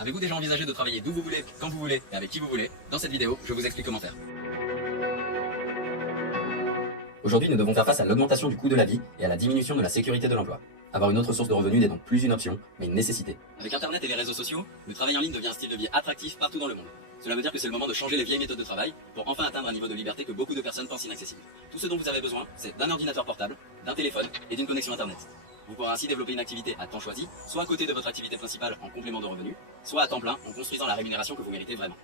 Avez-vous déjà envisagé de travailler d'où vous voulez, quand vous voulez et avec qui vous voulez? Dans cette vidéo, je vous explique comment faire. Aujourd'hui, nous devons faire face à l'augmentation du coût de la vie et à la diminution de la sécurité de l'emploi. Avoir une autre source de revenus n'est donc plus une option, mais une nécessité. Avec Internet et les réseaux sociaux, le travail en ligne devient un style de vie attractif partout dans le monde. Cela veut dire que c'est le moment de changer les vieilles méthodes de travail pour enfin atteindre un niveau de liberté que beaucoup de personnes pensent inaccessible. Tout ce dont vous avez besoin, c'est d'un ordinateur portable, d'un téléphone et d'une connexion Internet. Vous pourrez ainsi développer une activité à temps choisi, soit à côté de votre activité principale en complément de revenus, soit à temps plein en construisant la rémunération que vous méritez vraiment.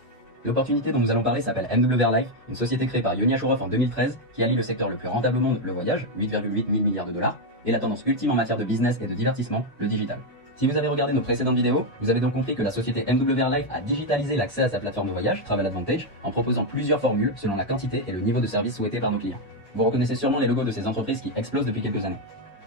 L'opportunité dont nous allons parler s'appelle MWR Life, une société créée par Yoni Ashourov en 2013 qui allie le secteur le plus rentable au monde, le voyage, 8,8 000 milliards de dollars, et la tendance ultime en matière de business et de divertissement, le digital. Si vous avez regardé nos précédentes vidéos, vous avez donc compris que la société MWR Life a digitalisé l'accès à sa plateforme de voyage, Travel Advantage, en proposant plusieurs formules selon la quantité et le niveau de service souhaité par nos clients. Vous reconnaissez sûrement les logos de ces entreprises qui explosent depuis quelques années.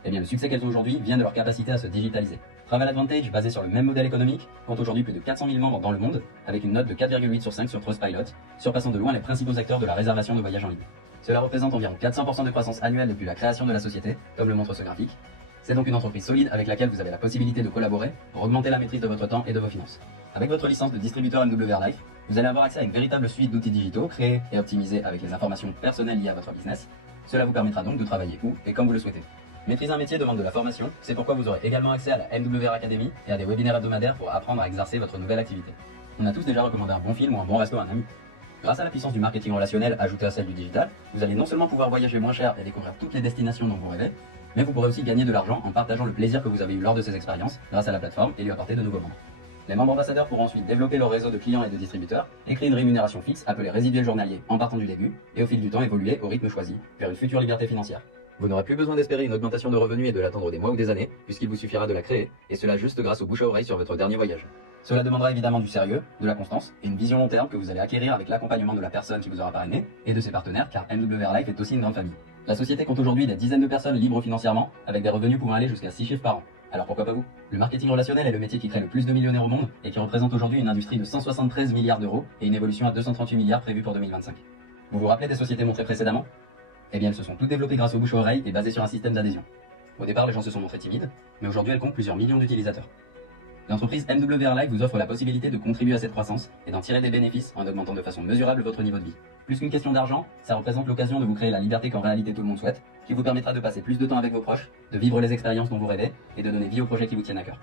Eh bien, le succès qu'elles ont aujourd'hui vient de leur capacité à se digitaliser. Travel Advantage, basé sur le même modèle économique, compte aujourd'hui plus de 400 000 membres dans le monde, avec une note de 4,8 sur 5 sur Trustpilot, surpassant de loin les principaux acteurs de la réservation de voyages en ligne. Cela représente environ 400% de croissance annuelle depuis la création de la société, comme le montre ce graphique. C'est donc une entreprise solide avec laquelle vous avez la possibilité de collaborer pour augmenter la maîtrise de votre temps et de vos finances. Avec votre licence de distributeur MWR Life, vous allez avoir accès à une véritable suite d'outils digitaux créés et optimisés avec les informations personnelles liées à votre business. Cela vous permettra donc de travailler où et comme vous le souhaitez. Maîtriser un métier demande de la formation, c'est pourquoi vous aurez également accès à la MWR Academy et à des webinaires hebdomadaires pour apprendre à exercer votre nouvelle activité. On a tous déjà recommandé un bon film ou un bon resto à un ami. Grâce à la puissance du marketing relationnel ajoutée à celle du digital, vous allez non seulement pouvoir voyager moins cher et découvrir toutes les destinations dont vous rêvez, mais vous pourrez aussi gagner de l'argent en partageant le plaisir que vous avez eu lors de ces expériences grâce à la plateforme et lui apporter de nouveaux membres. Les membres ambassadeurs pourront ensuite développer leur réseau de clients et de distributeurs et créer une rémunération fixe appelée résiduel journalier en partant du début et au fil du temps évoluer au rythme choisi vers une future liberté financière. Vous n'aurez plus besoin d'espérer une augmentation de revenus et de l'attendre des mois ou des années, puisqu'il vous suffira de la créer, et cela juste grâce au bouche à oreille sur votre dernier voyage. Cela demandera évidemment du sérieux, de la constance, et une vision long terme que vous allez acquérir avec l'accompagnement de la personne qui vous aura parrainé, et de ses partenaires, car MWR Life est aussi une grande famille. La société compte aujourd'hui des dizaines de personnes libres financièrement, avec des revenus pouvant aller jusqu'à 6 chiffres par an. Alors pourquoi pas vous? Le marketing relationnel est le métier qui crée le plus de millionnaires au monde, et qui représente aujourd'hui une industrie de 173 milliards d'euros, et une évolution à 238 milliards prévue pour 2025. Vous vous rappelez des sociétés montrées précédemment? Eh bien, elles se sont toutes développées grâce au bouche à oreille et basées sur un système d'adhésion. Au départ, les gens se sont montrés timides, mais aujourd'hui, elles comptent plusieurs millions d'utilisateurs. L'entreprise MWR Life vous offre la possibilité de contribuer à cette croissance et d'en tirer des bénéfices en augmentant de façon mesurable votre niveau de vie. Plus qu'une question d'argent, ça représente l'occasion de vous créer la liberté qu'en réalité tout le monde souhaite, qui vous permettra de passer plus de temps avec vos proches, de vivre les expériences dont vous rêvez et de donner vie aux projets qui vous tiennent à cœur.